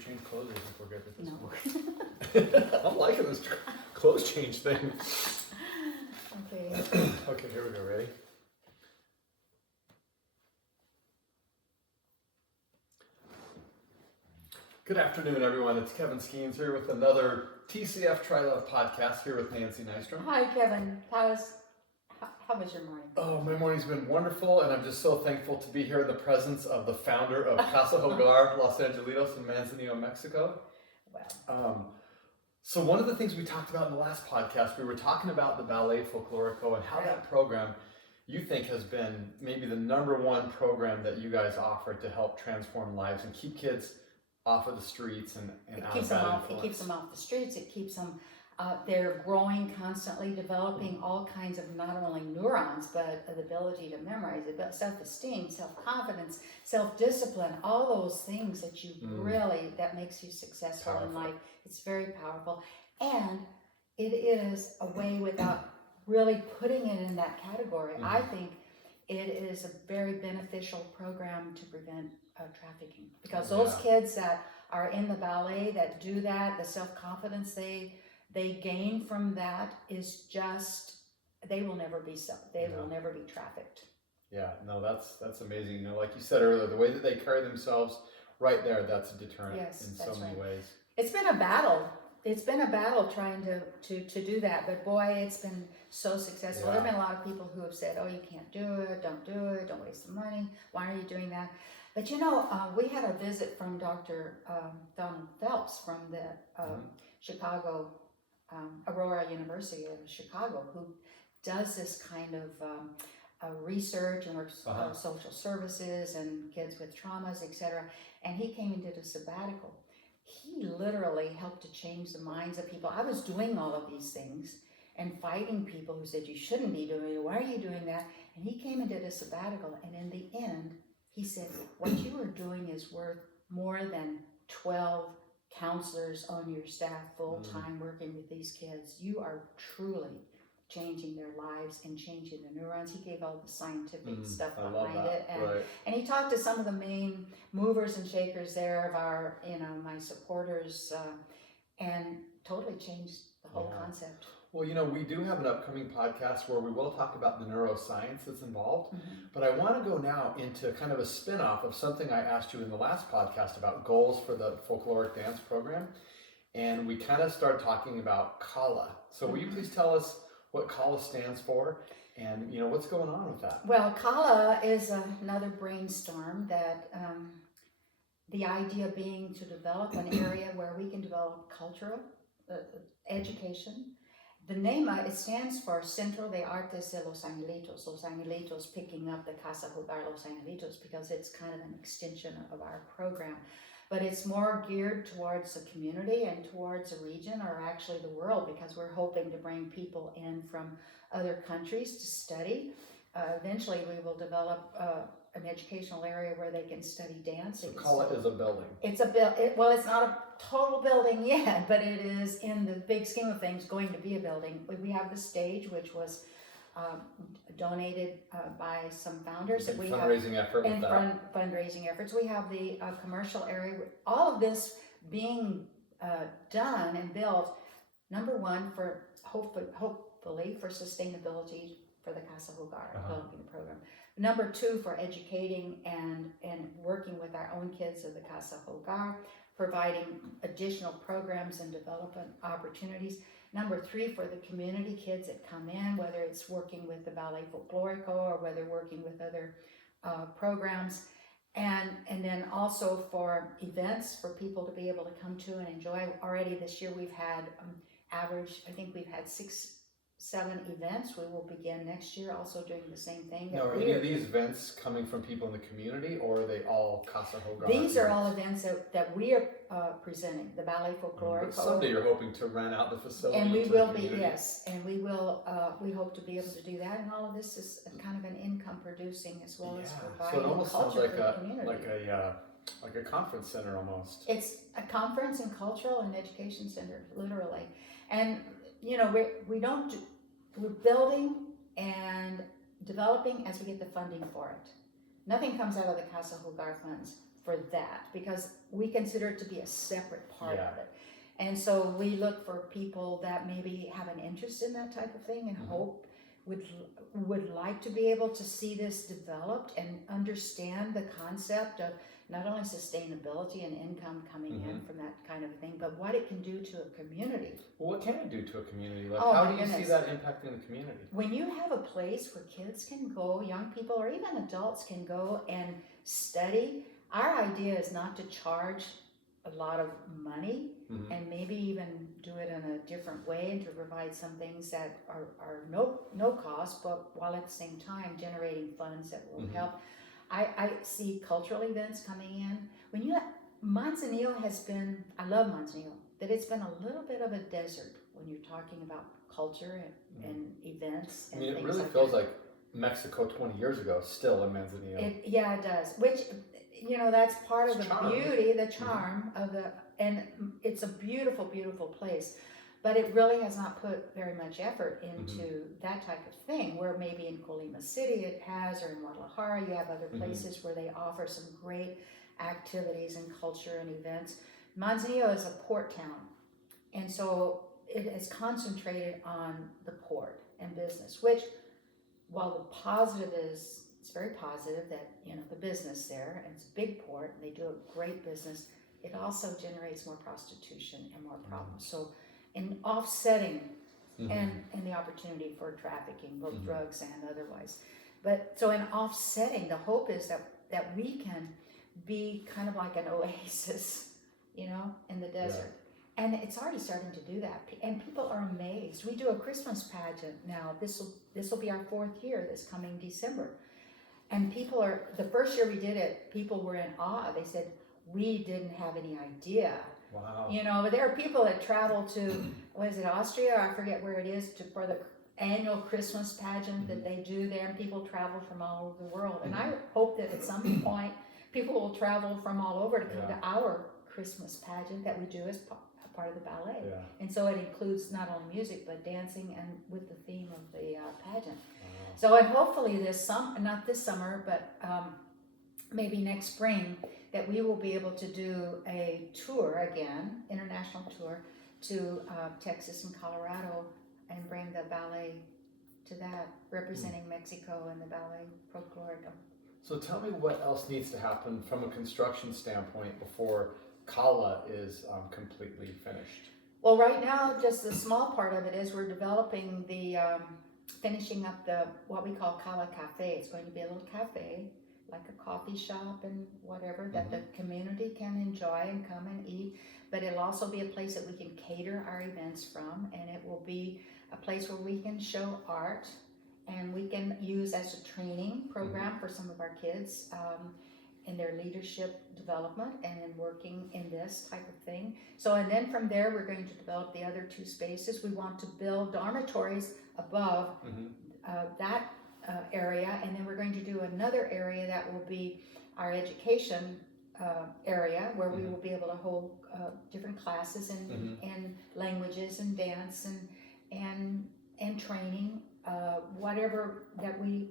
change clothes? I think we're good with No. this one. I'm liking this clothes change thing. Okay. Okay, here we go. Ready? Good afternoon, everyone. It's Kevin Skeens here with another TCF Try Love podcast here with Nancy Nystrom. Hi, Kevin. How was your morning? Oh, my morning's been wonderful, and I'm just so thankful to be here in the presence of the founder of Casa Hogar, Los Angelitos in Manzanillo, Mexico. Wow. So one of the things we talked about in the last podcast, we were talking about the Ballet Folklorico and how Right. that program you think has been maybe the #1 program that you guys offer to help transform lives and keep kids off of the streets and out of bad influence. It keeps them off the streets. It keeps them. They're growing constantly, developing all kinds of not only neurons but the ability to memorize, self-esteem, self-confidence, self-discipline. All those things that you really that makes you successful in life. It's very powerful, and it is a way without really putting it in that category. I think it is a very beneficial program to prevent trafficking, because those kids that are in the ballet that do that, the self-confidence they gain from that is just, they will never be will never be trafficked. Yeah, no, that's amazing. You know, like you said earlier, the way that they carry themselves, right there, that's a deterrent in so many ways. It's been a battle. It's been a battle trying to do that, but boy, it's been so successful. There have been a lot of people who have said, "Oh, you can't do it. Don't waste the money. Why are you doing that?" But you know, we had a visit from Dr. Donald Phelps from the Chicago, Aurora University of Chicago, who does this kind of research and works social services and kids with traumas, etc. And he came and did a sabbatical. He literally helped to change the minds of people. I was doing all of these things and fighting people who said, "You shouldn't be doing it. Why are you doing that?" And he came and did a sabbatical. And in the end, he said, "What you are doing is worth more than 12 counselors on your staff full-time working with these kids. You are truly changing their lives and changing the neurons." He gave all the scientific stuff behind it, and he talked to some of the main movers and shakers there of our, my supporters, and totally changed the whole concept. Well, we do have an upcoming podcast where we will talk about the neuroscience that's involved, but I want to go now into kind of a spin-off of something I asked you in the last podcast about goals for the folkloric dance program, and we kind of started talking about CALA. So will you please tell us what CALA stands for and what's going on with that? Well, CALA is another brainstorm that the idea being to develop an area where we can develop cultural education. The name, it stands for Centro de Artes de Los Angelitos. Los Angelitos, picking up the Casa Hogar Los Angelitos because it's kind of an extension of our program. But it's more geared towards the community and towards a region, or actually the world, because we're hoping to bring people in from other countries to study. Eventually we will develop an educational area where they can study dance. So CALA is a building. It's well, it's not a total building yet, but it is, in the big scheme of things, going to be a building. We have the stage, which was donated by some founders. That we fundraising effort with that. Fundraising efforts. We have the commercial area. All of this being done and built, #1 for hopefully for sustainability for the Casa Hogar developing the program. #2 for educating and working with our own kids of the Casa Hogar, providing additional programs and development opportunities. #3 for the community kids that come in, whether it's working with the Ballet Folklorico or whether working with other programs. And then also for events for people to be able to come to and enjoy. Already this year we've had I think we've had 6-7 events. We will begin next year also doing the same thing. Now, are any of these events coming from people in the community, or are they all Casa Hogar? These are all events that we are presenting, the Ballet Folklorico. Someday you're hoping to rent out the facility. And we will be, yes, and we will. We hope to be able to do that, and all of this is kind of an income producing as well as providing so it almost culture sounds for the community. like a conference center almost. It's a conference and cultural and education center, literally. And we're building and developing as we get the funding for it. Nothing comes out of the Casa Hogar funds for that because we consider it to be a separate part Yeah. of it. And so we look for people that maybe have an interest in that type of thing and hope would like to be able to see this developed and understand the concept of not only sustainability and income coming in from that kind of thing, but what it can do to a community. Well, what can it do to a community? Like, Oh, how my do you see goodness. that impacting the community? When you have a place where kids can go, young people or even adults can go and study, our idea is not to charge a lot of money and maybe even do it in a different way and to provide some things that are no cost, but while at the same time generating funds that will help. I see cultural events coming in. When you Manzanillo has been, I love Manzanillo, but it's been a little bit of a desert when you're talking about culture and events and I mean, it things really like feels that. like Mexico 20 years ago, still in Manzanillo. Yeah, it does. Which, that's part of It's the charm. beauty, the charm of and it's a beautiful, beautiful place. But it really has not put very much effort into that type of thing, where maybe in Colima City it has, or in Guadalajara you have other places where they offer some great activities and culture and events. Manzanillo is a port town, and so it is concentrated on the port and business, which, while the positive is, it's very positive that, the business there, and it's a big port, and they do a great business, it also generates more prostitution and more problems. So in offsetting and the opportunity for trafficking, both drugs and otherwise. But so in offsetting, the hope is that we can be kind of like an oasis, in the desert. Yeah. And it's already starting to do that. And people are amazed. We do a Christmas pageant now. This will be our 4th year this coming December. And the first year we did it, people were in awe. They said, we didn't have any idea. Wow. But there are people that travel to, Austria? I forget where it is, for the annual Christmas pageant that they do there, and people travel from all over the world. And I hope that at some point people will travel from all over to come to our Christmas pageant that we do as part of the ballet. Yeah. And so it includes not only music but dancing and with the theme of the pageant. Wow. So, and hopefully not this summer, but maybe next spring, that we will be able to do a tour again, international tour, to Texas and Colorado, and bring the ballet to that, representing Mexico and the ballet folkloric. So tell me what else needs to happen from a construction standpoint before CALA is completely finished. Well, right now, just the small part of it is we're developing finishing up what we call CALA Cafe. It's going to be a little cafe, like a coffee shop and whatever, that the community can enjoy and come and eat. But it'll also be a place that we can cater our events from, and it will be a place where we can show art, and we can use as a training program for some of our kids in their leadership development and in working in this type of thing. So, and then from there, we're going to develop the other 2 spaces. We want to build dormitories above that area, and then we're going to do another area that will be our education area, where we will be able to hold different classes and languages and dance and training, whatever that we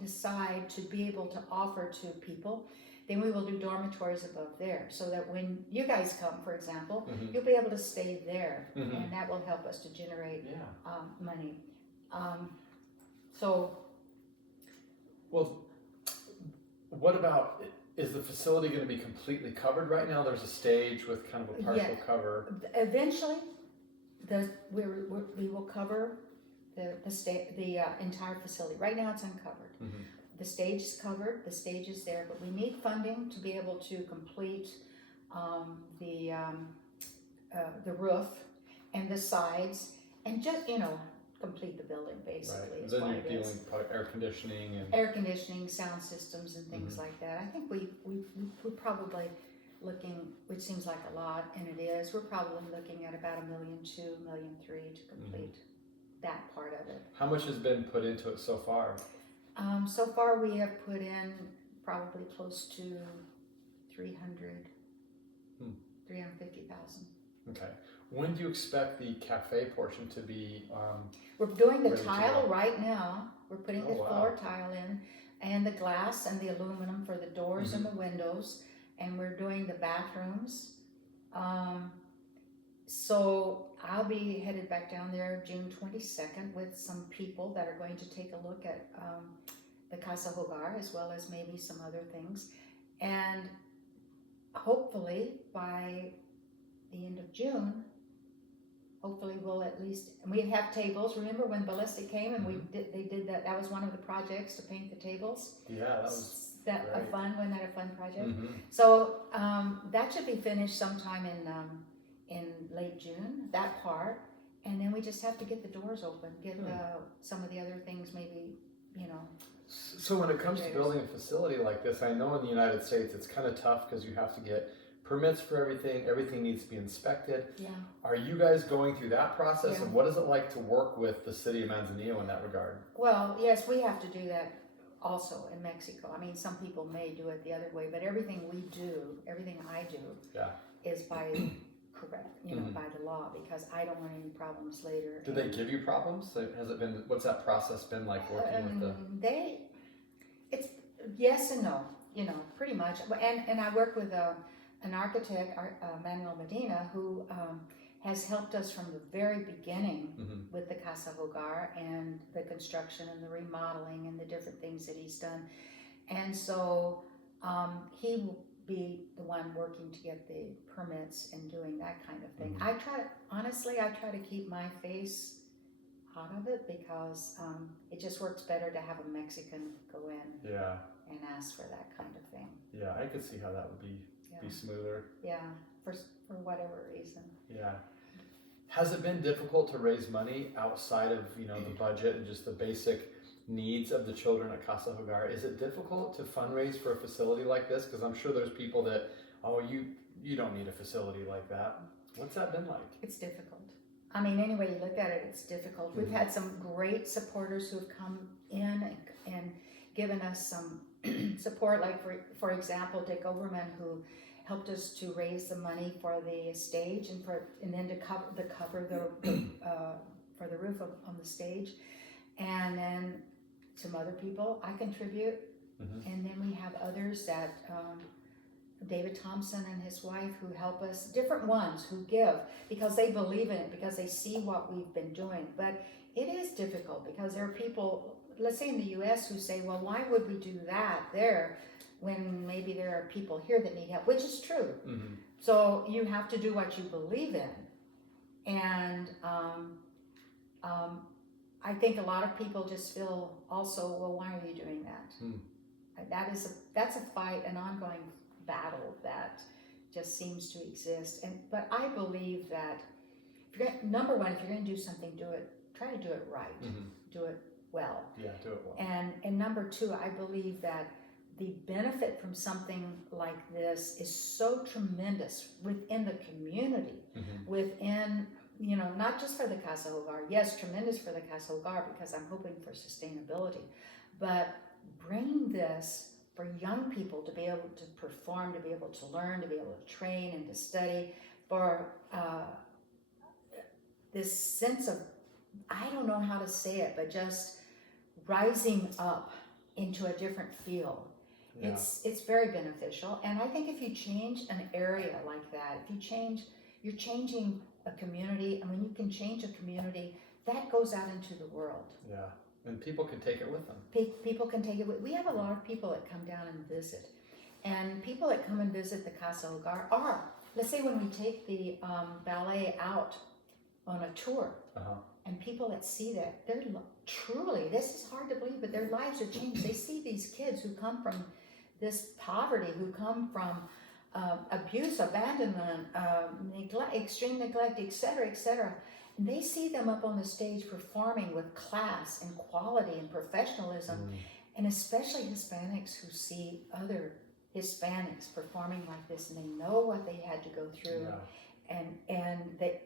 decide to be able to offer to people. Then we will do dormitories above there, so that when you guys come, for example, you'll be able to stay there, and that will help us to generate money. Well, what about, is the facility going to be completely covered right now? There's a stage with kind of a partial cover. Eventually, we will cover the entire facility. Right now, it's uncovered. The stage is covered. The stage is there, but we need funding to be able to complete the roof and the sides, and just complete the building basically. Right. Is Then what you're it dealing is. with air conditioning and Sound systems, and things like that. I think we're probably looking, which seems like a lot, and it is. We're probably looking at about $1.2 million, $1.3 million to complete that part of it. How much has been put into it so far? So far, we have put in probably close to 350,000. Okay. When do you expect the cafe portion to be? We're doing the ready to tile go? right now. We're putting the floor tile in, and the glass and the aluminum for the doors and the windows. and we're doing the bathrooms. So I'll be headed back down there June 22nd with some people that are going to take a look at the Casa Hogar, as well as maybe some other things. And hopefully by the end of June, hopefully we'll at least, and we have tables. Remember when Ballistic came and they did that? That was one of the projects, to paint the tables. Yeah, that was wasn't that a fun project? So that should be finished sometime in late June, that part, and then we just have to get the doors open, get some of the other things maybe, So when it comes to building a facility like this, I know in the United States it's kind of tough because you have to get permits for everything. Everything needs to be inspected. Yeah. Are you guys going through that process? Yeah. And what is it like to work with the city of Manzanillo in that regard? Well, yes, we have to do that also in Mexico. I mean, some people may do it the other way, but everything we do, everything I do, is by by the law, because I don't want any problems later. Do they give you problems? Has it been? What's that process been like working with the? It's yes and no. Pretty much. And I work with an architect, Manuel Medina, who has helped us from the very beginning with the Casa Hogar and the construction and the remodeling and the different things that he's done. And so he will be the one working to get the permits and doing that kind of thing. I try to keep my face out of it, because it just works better to have a Mexican go in and ask for that kind of thing. Yeah, I could see how that would be smoother. Yeah, for whatever reason. Yeah. Has it been difficult to raise money outside of the budget and just the basic needs of the children at Casa Hogar? Is it difficult to fundraise for a facility like this? Because I'm sure there's people that, you don't need a facility like that. What's that been like? It's difficult. I mean, any way you look at it, it's difficult. We've had some great supporters who have come in and given us some support, like for example, Dick Overman, who helped us to raise the money for the stage and then to cover for the roof on the stage, and then some other people I contribute, and then we have others that David Thompson and his wife who help us, different ones who give because they believe in it, because they see what we've been doing. But it is difficult because there are people, let's say in the U.S., who say, well, why would we do that there when maybe there are people here that need help, which is true. So you have to do what you believe in. And I think a lot of people just feel also, well, why are you doing that? That's a fight, an ongoing battle that just seems to exist. But I believe that number one, if you're going to do something, try to do it right, do it well. Yeah, do it well. And number two, I believe that the benefit from something like this is so tremendous within the community, within, not just for the Casa Hogar. Yes, tremendous for the Casa Hogar because I'm hoping for sustainability, but bringing this for young people to be able to perform, to be able to learn, to be able to train and to study, for this sense of, I don't know how to say it, but just rising up into a different field. Yeah. It's very beneficial. And I think if you change an area like that, you're changing a community. And when you can change a community, that goes out into the world. Yeah. And people can take it with them. People can take it with. We have a lot of people that come down and visit. And people that come and visit the Casa Hogar are, let's say when we take the ballet out on a tour, and people that see that, they're truly, this is hard to believe, but their lives are changed. They see these kids who come from this poverty, who come from abuse, abandonment, neglect, extreme neglect, etc., etc. And they see them up on the stage performing with class and quality and professionalism, and especially Hispanics who see other Hispanics performing like this, and they know what they had to go through, and they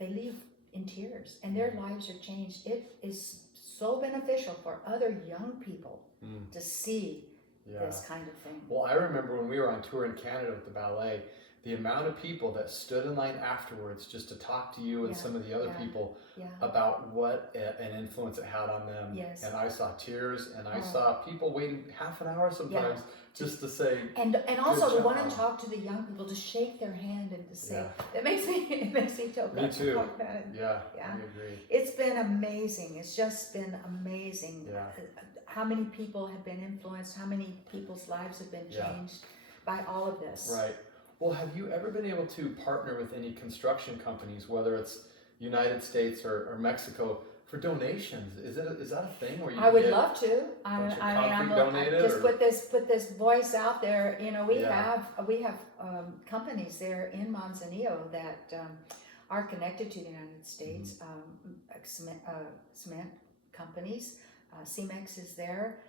leave in tears, and their lives are changed. It is so beneficial for other young people to see this kind of thing. Well, I remember when we were on tour in Canada with the ballet, the amount of people that stood in line afterwards just to talk to you and some of the other people about what an influence it had on them. Yes. And I saw tears, and I saw people waiting half an hour sometimes just to say. And also to want to talk to the young people, to shake their hand and to say, it makes me feel good. Me too. To talk about it. Yeah, I agree. It's been amazing. It's just been amazing. Yeah. How many people have been influenced? How many people's lives have been changed by all of this? Right. Well, have you ever been able to partner with any construction companies, whether it's United States or Mexico, for donations? Is that a thing where you? I would love to. I donated, put this voice out there. You know, we have companies there in Manzanillo that are connected to the United States. Cement companies. Cemex is there.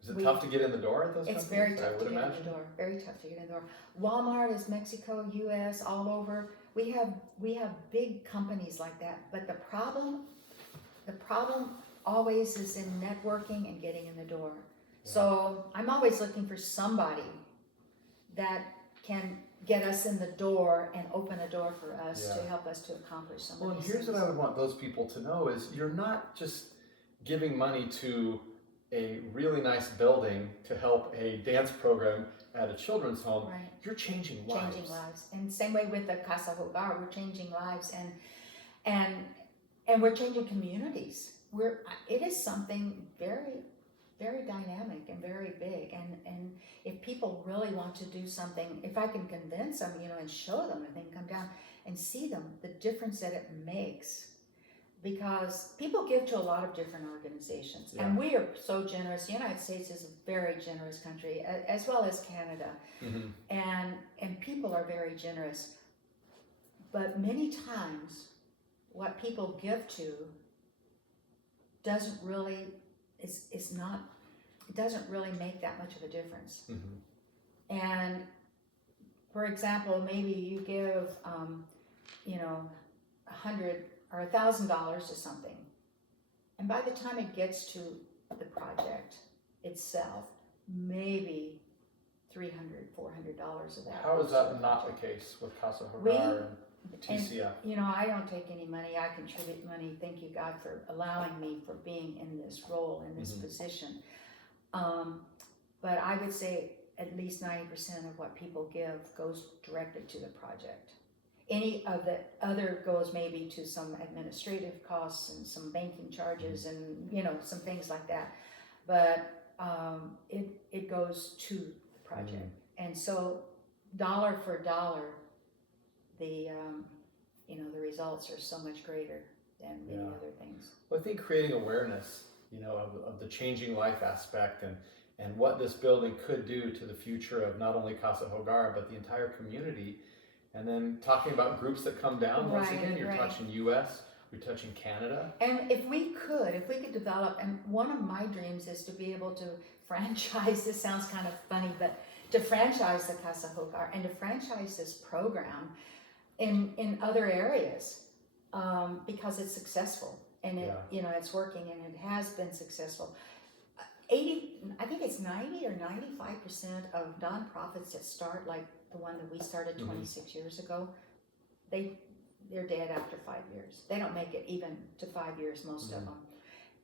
Is it tough to get in the door at those companies? It's very tough to get in the door. Very tough to get in the door. Walmart is Mexico, U.S., all over. We have big companies like that, but the problem always is in networking and getting in the door. Yeah. So I'm always looking for somebody that can get us in the door and open a door for us to help us to accomplish some of these things. Well, here's what I would want those people to know is you're not just giving money to a really nice building to help a dance program at a children's home. Right. You're changing lives. Changing lives. And same way with the Casa Hogar, we're changing lives and we're changing communities. It is something very, very dynamic and very big. And if people really want to do something, if I can convince them, and show them, if they can come down and see them, the difference that it makes. Because people give to a lot of different organizations, and we are so generous. The United States is a very generous country, as well as Canada, and people are very generous. But many times, what people give to doesn't really make that much of a difference. And for example, maybe you give $100 or $1,000 to something, and by the time it gets to the project itself, maybe $300, $400 of that. How is that not the case with Casa Hogar and TCF? And, I don't take any money. I contribute money. Thank you, God, for allowing me for being in this role, in this position. But I would say at least 90% of what people give goes directly to the project. Any of the other goes maybe to some administrative costs and some banking charges and some things like that, but it goes to the project. And so dollar for dollar, the results are so much greater than many other things. Well, I think creating awareness of the changing life aspect and what this building could do to the future of not only Casa Hogar but the entire community. And then talking about groups that come down, once again, you're touching U.S., you're touching Canada. And if we could develop, and one of my dreams is to be able to franchise, this sounds kind of funny, but to franchise the Casa Hogar and to franchise this program in other areas because it's successful and it's working and it has been successful. I think it's 90 or 95% of nonprofits that start, like the one that we started 26 years ago, they're dead after 5 years. They don't make it even to 5 years, most of them.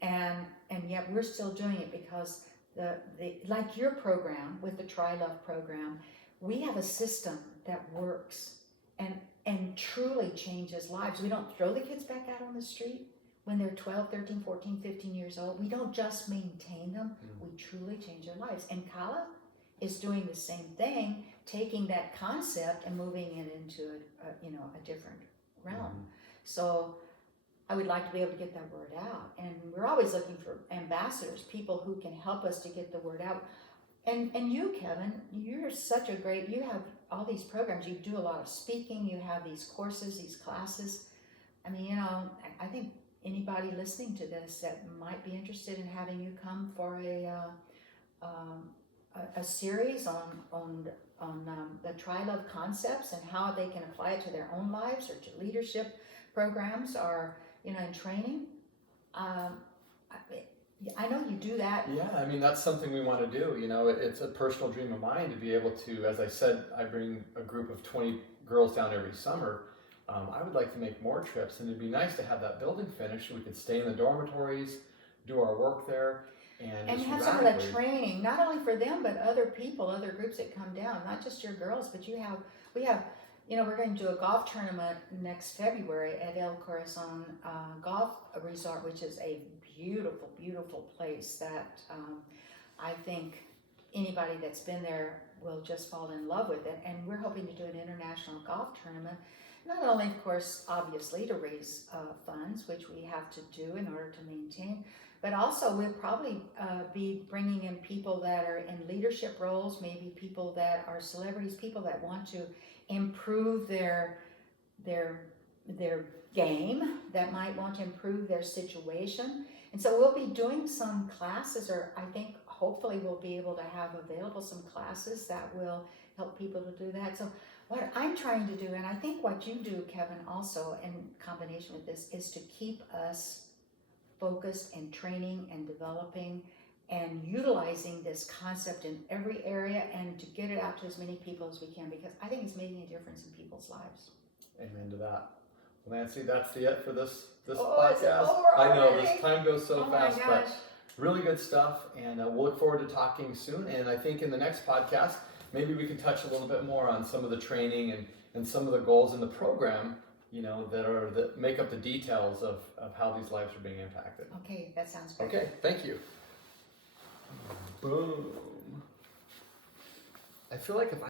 And yet we're still doing it because the like your program with the Try Love program, we have a system that works and truly changes lives. We don't throw the kids back out on the street when they're 12, 13, 14, 15 years old. We don't just maintain them, we truly change their lives. And CALA is doing the same thing, taking that concept and moving it into a different realm. So I would like to be able to get that word out. And we're always looking for ambassadors, people who can help us to get the word out. And you, Kevin, you're such a great, you have all these programs. You do a lot of speaking. You have these courses, these classes. I mean, I think anybody listening to this that might be interested in having you come for a series on the Try Love concepts and how they can apply it to their own lives or to leadership programs or in training. I know you do that. Yeah, I mean, that's something we want to do. You know, it's a personal dream of mine to be able to, as I said, I bring a group of 20 girls down every summer. I would like to make more trips, and it'd be nice to have that building finished. We could stay in the dormitories, do our work there, And just have some of the training, not only for them, but other people, other groups that come down, not just your girls, but we have, you know, we're going to do a golf tournament next February at El Corazon Golf Resort, which is a beautiful, beautiful place that I think anybody that's been there will just fall in love with it. And we're hoping to do an international golf tournament, not only, of course, obviously to raise funds, which we have to do in order to maintain, but also we'll probably be bringing in people that are in leadership roles, maybe people that are celebrities, people that want to improve their game, that might want to improve their situation. And so we'll be doing some classes, or I think hopefully we'll be able to have available some classes that will help people to do that. So what I'm trying to do, and I think what you do, Kevin, also in combination with this, is to keep us focused and training and developing and utilizing this concept in every area and to get it out to as many people as we can, because I think it's making a difference in people's lives. Amen to that. Well, Nancy, that's it for this Oh, it's podcast. over I know already? this time goes so Oh my fast, gosh. but really good stuff, and we'll look forward to talking soon. And I think in the next podcast, maybe we can touch a little bit more on some of the training and some of the goals in the program, you know, that make up the details of how these lives are being impacted. Okay, that sounds great. Okay, thank you. Boom. I feel like if